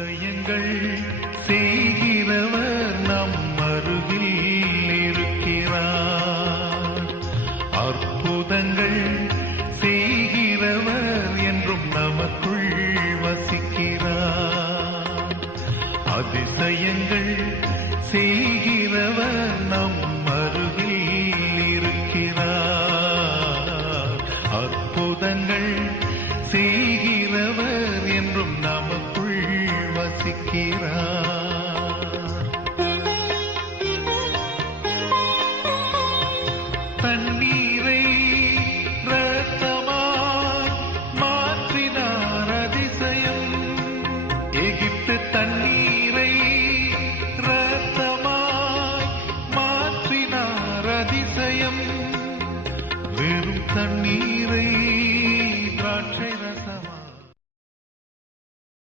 அதிசயங்கள் செய்கிறவர் நம் அருகில் இருக்கிறார். அற்புதங்கள் செய்கிறவர் என்றும் நமக்குள் வசிக்கிறார். அதிசயங்கள் செய்கிறவர் நம் அருகில் இருக்கிறார். அற்புதங்கள் செய்கிறவர் என்றும் நமக்குள் வசிக்கிறார். தண்ணீரை இரத்தமாய் மாற்றினார் அதிசயம். எகிப்து தண்ணீரை இரத்தமாய் மாற்றினார் அதிசயம். வெறும் தண்ணீர்